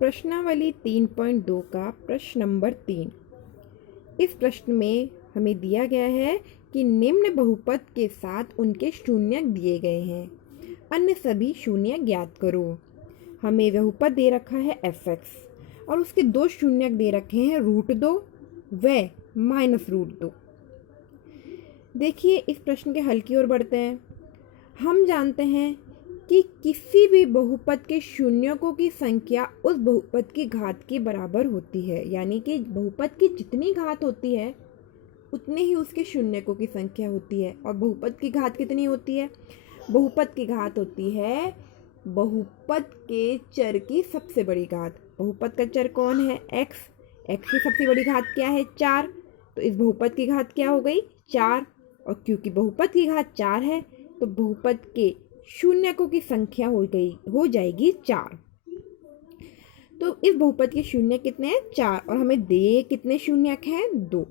प्रश्नावली 3.2 का प्रश्न नंबर 3। इस प्रश्न में हमें दिया गया है कि निम्न बहुपद के साथ उनके शून्यक दिए गए हैं, अन्य सभी शून्यक ज्ञात करो। हमें बहुपद दे रखा है fx और उसके दो शून्यक दे रखे हैं √2 व -√2। देखिए इस प्रश्न के हल की ओर बढ़ते हैं। हम जानते हैं कि किसी भी बहुपद के शून्यकों की संख्या उस बहुपद की घात के बराबर होती है, यानी कि बहुपद की जितनी घात होती है उतने ही उसके शून्यकों की संख्या होती है। और बहुपद की घात कितनी होती है? बहुपद की घात होती है बहुपद के चर की सबसे बड़ी घात। बहुपद का चर कौन है? x। x की सबसे बड़ी घात क्या है? 4। तो इस बहुपद की घात क्या हो गई? 4। और क्योंकि बहुपद की घात 4 है तो बहुपद के शून्यकों की संख्या हो जाएगी 4। तो इस बहुपद के शून्य कितने हैं? 4। और हमें दे कितने शून्यक हैं? 2।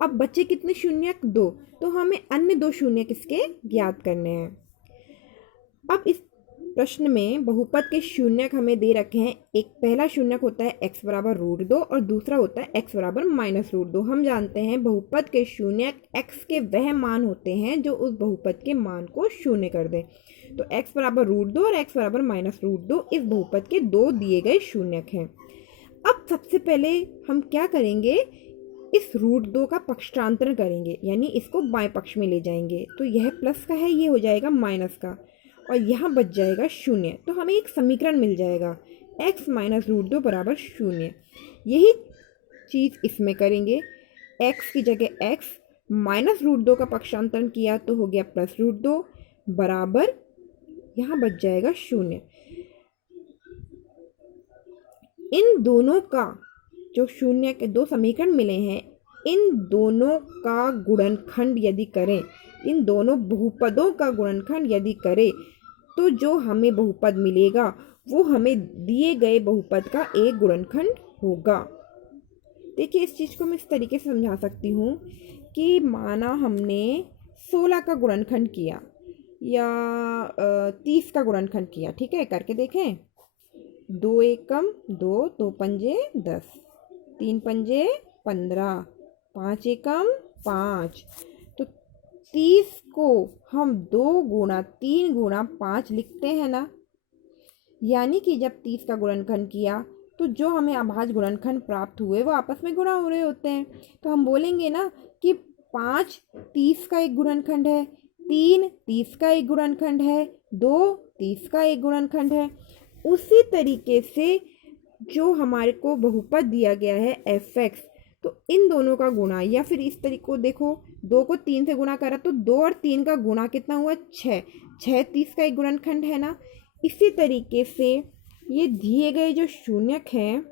अब बचे कितने शून्यक? 2। तो हमें अन्य दो शून्यक इसके ज्ञात करने हैं। अब इस प्रश्न में बहुपद के शून्यक हमें दे रखे हैं। एक पहला शून्यक होता है x बराबर √2 और दूसरा होता है x बराबर -√2। हम जानते हैं बहुपद के शून्यक x के वह मान होते हैं जो उस बहुपद के मान को शून्य कर दे। तो x बराबर √2 और x बराबर -√2 इस बहुपद के दो दिए गए शून्यक हैं। अब सबसे पहले हम क्या करेंगे? इस √2 का पक्षांतरण करेंगे, यानी इसको बाएं पक्ष में ले जाएंगे। तो यह प्लस का है, ये हो जाएगा माइनस का और यहाँ बच जाएगा 0। तो हमें एक समीकरण मिल जाएगा x -√2 बराबर 0। यही चीज़ इसमें करेंगे। x की जगह x -√2 का पक्षांतरण किया तो हो गया +√2 बराबर, यहाँ बच जाएगा 0। इन दोनों का जो शून्य के दो समीकरण मिले हैं, इन दोनों का गुणनखंड यदि करें, इन दोनों बहुपदों का गुणनखंड यदि करें तो जो हमें बहुपद मिलेगा वो हमें दिए गए बहुपद का एक गुणनखंड होगा। देखिए इस चीज़ को मैं इस तरीके से समझा सकती हूँ कि माना हमने 16 का गुणनखंड किया या 30 का गुणनखंड किया। ठीक है, करके देखें। 2 एकम 2, 2 पंजे 10, 3 पंजे 15, 5 एकम 5। तो 30 को हम 2 गुणा 3 गुणा 5 लिखते हैं ना, यानी कि जब 30 का गुणनखंड किया तो जो हमें अभाज्य गुणनखंड प्राप्त हुए वो आपस में गुणा हो रहे होते हैं। तो हम बोलेंगे ना कि 5 30 का एक गुणनखंड है, 3 30 का एक गुणनखंड है, 2 30 का एक गुणनखंड है। उसी तरीके से जो हमारे को बहुपद दिया गया है fx, तो इन दोनों का गुणा, या फिर इस तरीके को देखो, 2 को 3 से गुणा करा तो 2 और 3 का गुणा कितना हुआ? 6। 6 30 का एक गुणनखंड है ना। इसी तरीके से ये दिए गए जो शून्यक हैं,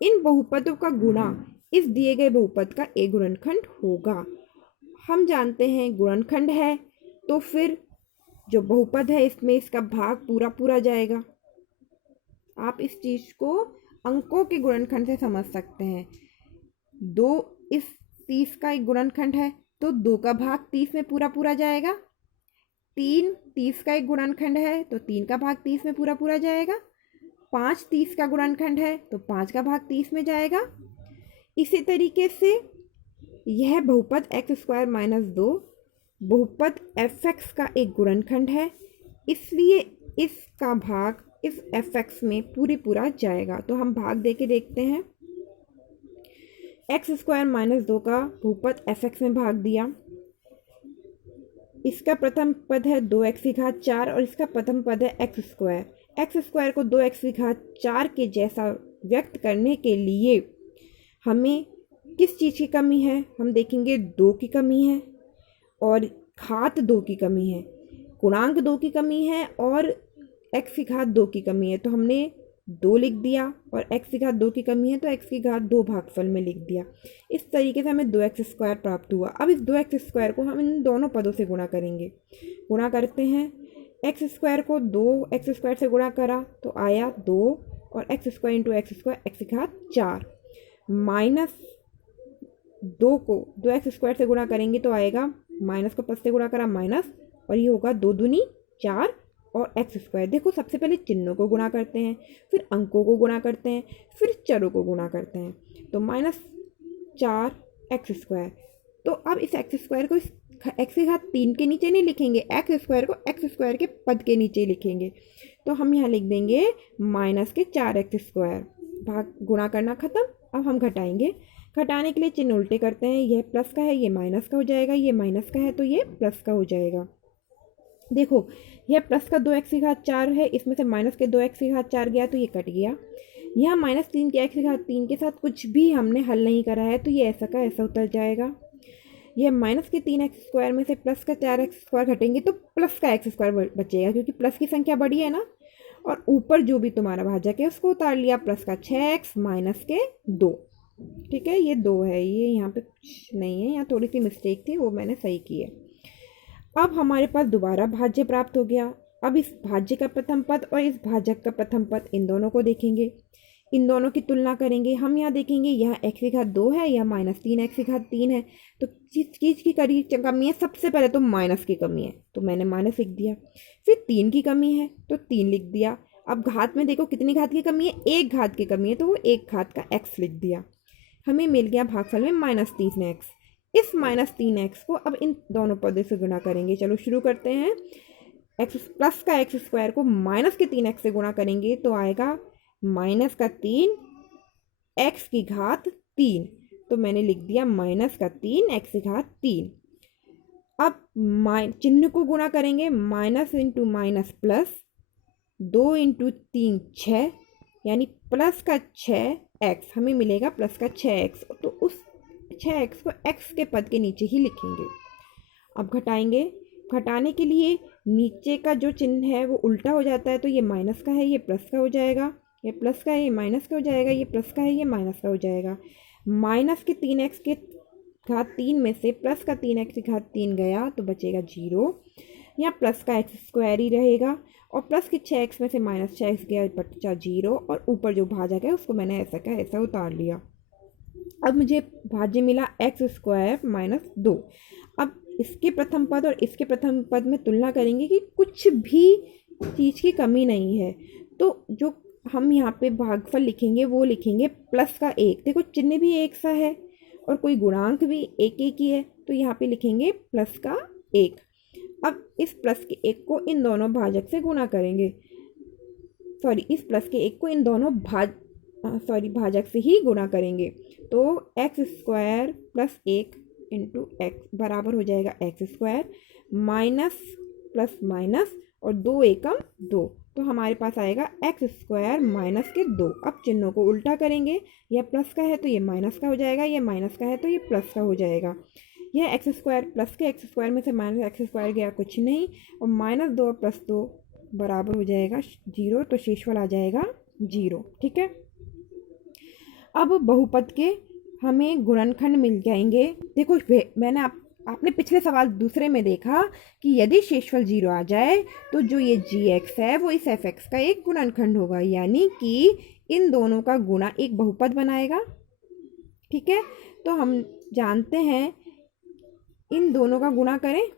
इन बहुपदों का गुणा इस दिए गए बहुपद का एक गुणनखंड होगा। हम जानते हैं गुणनखंड है तो फिर जो बहुपद है इसमें इसका भाग पूरा पूरा जाएगा। आप इस चीज़ को अंकों के गुणनखंड से समझ सकते हैं। 2 इस 30 का एक गुणनखंड है तो 2 का भाग 30 में पूरा पूरा जाएगा। 3 30 का एक गुणनखंड है तो 3 का भाग 30 में पूरा पूरा जाएगा। 5 30 का गुणनखंड है तो 5 का भाग 30 में जाएगा। इसी तरीके से यह बहुपद x² - 2 बहुपद fx का एक गुणनखंड है, इसलिए इसका भाग इस fx में पूरा जाएगा। तो हम भाग दे के देखते हैं। x² - 2 का बहुपद fx में भाग दिया। इसका प्रथम पद है 2x⁴ और इसका प्रथम पद है x²। x² को 2x⁴ के जैसा व्यक्त करने के लिए हमें किस चीज़ की कमी है? हम देखेंगे 2 की कमी है और घात 2 की कमी है, गुणांक 2 की कमी है और x⁴ 2 की कमी है। तो हमने 2 लिख दिया और x⁴ 2 की कमी है तो x⁴ 2 भागफल में लिख दिया। इस तरीके से हमें 2x² प्राप्त हुआ। अब इस 2x² को हम इन दोनों पदों से गुणा करेंगे। गुणा करते हैं। x² को 2x² से गुणा करा तो आया 2 और x² × x² x⁴ 4 -2 को 2x² से गुणा करेंगे तो आएगा, माइनस को प्लस से गुणा करा माइनस, और ये होगा 2 दूनी 4 और एक्स स्क्वायर। देखो सबसे पहले चिन्हों को गुणा करते हैं, फिर अंकों को गुणा करते हैं, फिर चरों को गुणा करते हैं। तो -4x²। तो अब इस एक्स स्क्वायर को इस एक्स की घात 3 के नीचे नहीं लिखेंगे, एक्स स्क्वायर को एक्स स्क्वायर के पद के नीचे लिखेंगे। तो हम यहाँ लिख देंगे -4x²। भाग गुणा करना खत्म। अब हम घटाएंगे। घटाने के लिए चिन्ह उल्टे करते हैं, यह प्लस का है ये माइनस का हो जाएगा, ये माइनस का है तो ये प्लस का हो जाएगा। देखो यह प्लस का 2x⁴ है, इसमें से माइनस के 2x⁴ गया तो ये कट गया। यहाँ -3 के x⁴ के साथ कुछ भी हमने हल नहीं करा है तो ये ऐसा का ऐसा उतर जाएगा। यह माइनस के 3x² में से प्लस का 4x² घटेंगे तो प्लस का x² बचेगा, क्योंकि प्लस की संख्या बड़ी है ना। और ऊपर जो भी तुम्हारा भाजक है उसको उतार लिया, प्लस का 6x माइनस के 2। ठीक है, ये 2 है, ये यहाँ पे कुछ नहीं है, यहाँ थोड़ी सी मिस्टेक थी वो मैंने सही की है। अब हमारे पास दोबारा भाज्य प्राप्त हो गया। अब इस भाज्य का प्रथम पद और इस भाजक का प्रथम पद, इन दोनों को देखेंगे, इन दोनों की तुलना करेंगे। हम यहाँ देखेंगे यहाँ x⁴ है या -3x⁴ है, तो जिस चीज़ की कमी है सबसे पहले तो माइनस की कमी है तो मैंने माइनस लिख दिया। फिर 3 की कमी है तो 3 लिख दिया। अब घात में देखो कितनी घात की कमी है, 1 घात की कमी है तो वो 1 घात का x लिख दिया। हमें मिल गया भागफल में -3x। इस -3x को अब इन दोनों पदों से गुणा करेंगे। चलो शुरू करते हैं। x प्लस का x² को माइनस के 3x से गुणा करेंगे तो आएगा -3 x⁴। तो मैंने लिख दिया -3 x⁴। अब चिन्ह को गुणा करेंगे, माइनस इंटू माइनस प्लस, 2 × 3 6, यानी प्लस का 6x, हमें मिलेगा प्लस का 6x। तो उस 6x को x के पद के नीचे ही लिखेंगे। अब घटाएंगे। घटाने के लिए नीचे का जो चिन्ह है वो उल्टा हो जाता है, तो ये माइनस का है ये प्लस का हो जाएगा, ये प्लस का है ये माइनस का हो जाएगा, ये प्लस का है ये माइनस का हो जाएगा। माइनस के 3x⁴ में से प्लस का 3x⁴ गया तो बचेगा 0। यहाँ प्लस का x² ही रहेगा और प्लस के 6x में से -6x गया बचा 0। और ऊपर जो भाजक है उसको मैंने ऐसा का ऐसा उतार लिया। अब मुझे भाज्य मिला x² - 2। अब इसके प्रथम पद और इसके प्रथम पद में तुलना करेंगे कि कुछ भी चीज़ की कमी नहीं है। तो जो हम यहाँ पे भागफल लिखेंगे वो लिखेंगे प्लस का 1। देखो चिन्ह भी एक सा है और कोई गुणांक भी एक ही है, तो यहाँ पे लिखेंगे प्लस का 1। अब इस प्लस के 1 को इन दोनों भाजक से गुणा करेंगे, इस प्लस के 1 को इन दोनों भाजक से ही गुणा करेंगे। तो x² + 1 × x बराबर हो जाएगा x² माइनस प्लस माइनस और 2 एकम 2, तो हमारे पास आएगा x² - के 2। अब चिन्हों को उल्टा करेंगे, यह प्लस का है तो ये माइनस का हो जाएगा, ये माइनस का है तो ये प्लस का हो जाएगा। यह x² प्लस के x² में से -x² गया कुछ नहीं, और -2 + 2 बराबर हो जाएगा 0, तो शेषफल आ जाएगा 0। ठीक है, अब बहुपद के हमें गुणनखंड मिल जाएंगे। देखो मैंने आपने पिछले सवाल दूसरे में देखा कि यदि शेषफल 0 आ जाए तो जो ये gx है वो इस fx का एक गुणनखंड होगा, यानी कि इन दोनों का गुणा एक बहुपद बनाएगा। ठीक है, तो हम जानते हैं इन दोनों का गुणा करें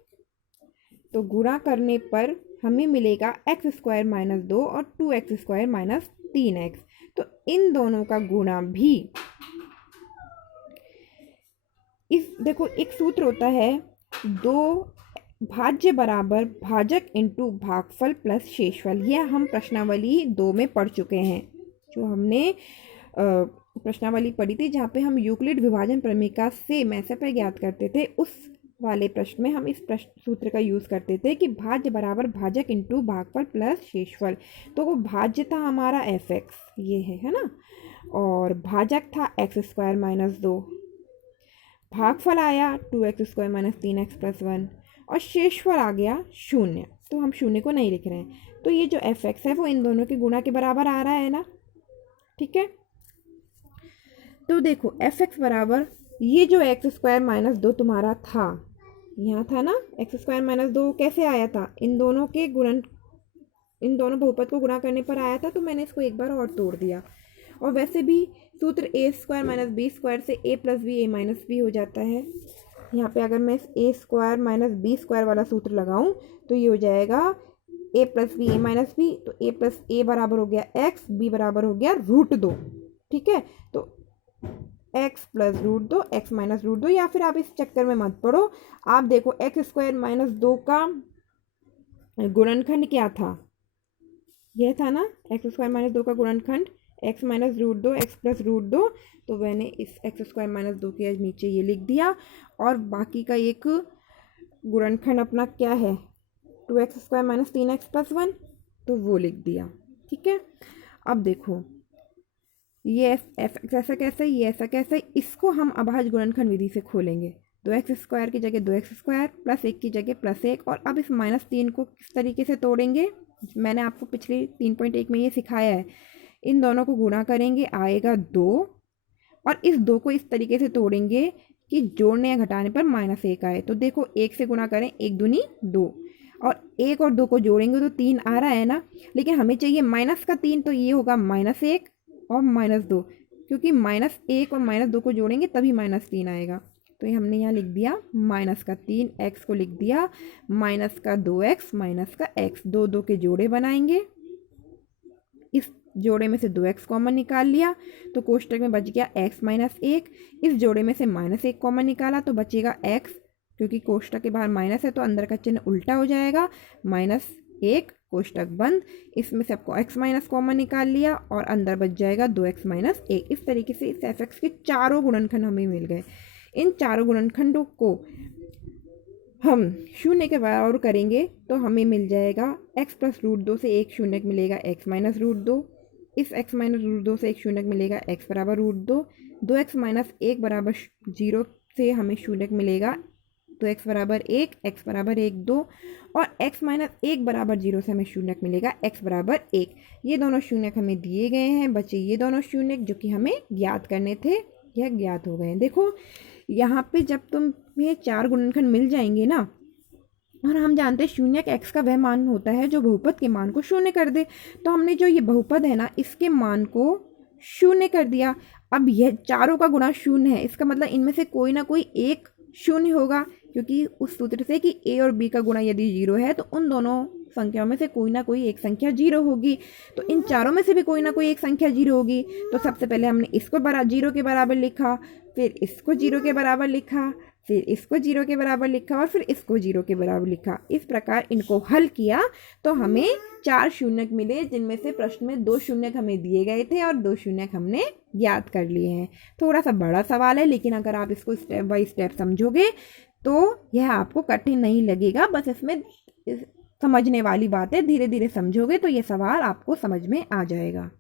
तो गुणा करने पर हमें मिलेगा x² - 2 और 2x² - 3x। तो इन दोनों का गुणा भी देखो एक सूत्र होता है, 2 भाज्य बराबर भाजक इंटू भागफल प्लस शेषफल। यह हम प्रश्नावली 2 में पढ़ चुके हैं। जो हमने प्रश्नावली पढ़ी थी जहाँ पे हम यूक्लिड विभाजन प्रमेय से मैसे पे ज्ञात करते थे, उस वाले प्रश्न में हम इस सूत्र का यूज़ करते थे कि भाज्य बराबर भाजक इंटू भागफल प्लस शेषफल। तो वो भाज्य था हमारा fx, ये है ना, और भाजक था x² - 2, भागफल आया 2x² - 3x + 1 और शेषफल आ गया 0। तो हम 0 को नहीं लिख रहे हैं, तो ये जो fx है वो इन दोनों के गुणा के बराबर आ रहा है ना। ठीक है, तो देखो fx बराबर ये जो x² - 2 तुम्हारा था, यहाँ था ना, x² - 2 कैसे आया था, इन दोनों बहुपद को गुणा करने पर आया था, तो मैंने इसको एक बार और तोड़ दिया। और वैसे भी सूत्र a² - b² से a + b a - b हो जाता है। यहाँ पे अगर मैं a² - b² वाला सूत्र लगाऊं तो ये हो जाएगा ए प्लस बी ए माइनस बी, तो ए प्लस ए बराबर हो गया एक्स, बी बराबर हो गया √2। ठीक है, तो एक्स प्लस √2 एक्स माइनस √2, या फिर आप इस चक्कर में मत पड़ो। आप देखो x² माइनस 2 का गुणनखंड क्या था, यह था ना, x² माइनस 2 का गुणनखंड x माइनस √2 एक्स प्लस √2। तो मैंने इस x² माइनस 2 के नीचे ये लिख दिया, और बाकी का एक गुणनखंड अपना क्या है 2x² माइनस 3x प्लस 1, तो वो लिख दिया। ठीक है, अब देखो ये एफ ऐसा कैसे, ये ऐसा कैसे, इसको हम अभाज्य गुणनखंड विधि से खोलेंगे। 2x² की जगह 2x² प्लस 1 की जगह प्लस 1, और अब इस -3 को किस तरीके से तोड़ेंगे, मैंने आपको पिछले 3.1 में ये सिखाया है। इन दोनों को गुणा करेंगे, आएगा 2, और इस 2 को इस तरीके से तोड़ेंगे कि जोड़ने या घटाने पर -1 आए। तो देखो 1 से गुणा करें, 1 दूनी 2, और 1 और 2 को जोड़ेंगे तो 3 आ रहा है ना, लेकिन हमें चाहिए -3, तो ये होगा -1 और -2, क्योंकि -1 और -2 को जोड़ेंगे तभी -3 आएगा। तो ये हमने यहाँ लिख दिया -3, x को लिख दिया -2x -x, 2 के जोड़े बनाएंगे, इस जोड़े में से 2x कॉमन निकाल लिया तो कोष्टक में बच गया x माइनस 1, इस जोड़े में से -1 कॉमन निकाला तो बचेगा x, क्योंकि कोष्टक के बाहर माइनस है तो अंदर का चिन्ह उल्टा हो जाएगा, -1 कोष्टक बंद, इसमें से आपको x माइनस कॉमन निकाल लिया और अंदर बच जाएगा 2x माइनस 1। इस तरीके से इस f(x) के चारों गुणनखंड हमें मिल गए। इन चारों गुणनखंडों को हम शून्य के बराबर करेंगे तो हमें मिल जाएगा x प्लस √2 से एक शून्य मिलेगा x माइनस √2, इस x माइनस √2 से एक शून्य मिलेगा x बराबर √2, 2x माइनस 1 बराबर 0 से हमें शून्य मिलेगा 2x बराबर 1, x बराबर 1 2, और x माइनस 1 बराबर 0 से हमें शून्य मिलेगा x बराबर 1। ये दोनों शून्य हमें दिए गए हैं, बचे ये दोनों शून्य जो कि हमें ज्ञात करने थे, यह ज्ञात हो गए हैं। देखो यहाँ पे जब तुम्हें 4 गुणनखंड मिल जाएंगे ना, और हम जानते हैं शून्य x का वह मान होता है जो बहुपद के मान को शून्य कर दे, तो हमने जो ये बहुपद है ना इसके मान को शून्य कर दिया। अब यह चारों का गुणा शून्य है, इसका मतलब इनमें से कोई ना कोई एक शून्य होगा, क्योंकि उस सूत्र से कि a और b का गुणा यदि 0 है तो उन दोनों संख्याओं में से कोई ना कोई एक संख्या 0 होगी। तो इन चारों में से भी कोई ना कोई एक संख्या 0 होगी। तो सबसे पहले हमने इसको 0 के बराबर लिखा, फिर इसको 0 के बराबर लिखा, फिर इसको 0 के बराबर लिखा, और फिर इसको 0 के बराबर लिखा। इस प्रकार इनको हल किया तो हमें 4 शून्य मिले, जिनमें से प्रश्न में 2 शून्य हमें दिए गए थे और 2 शून्य हमने ज्ञात कर लिए हैं। थोड़ा सा बड़ा सवाल है, लेकिन अगर आप इसको स्टेप बाय स्टेप समझोगे तो यह आपको कठिन नहीं लगेगा। बस इसमें समझने वाली बातें धीरे धीरे समझोगे तो यह सवाल आपको समझ में आ जाएगा।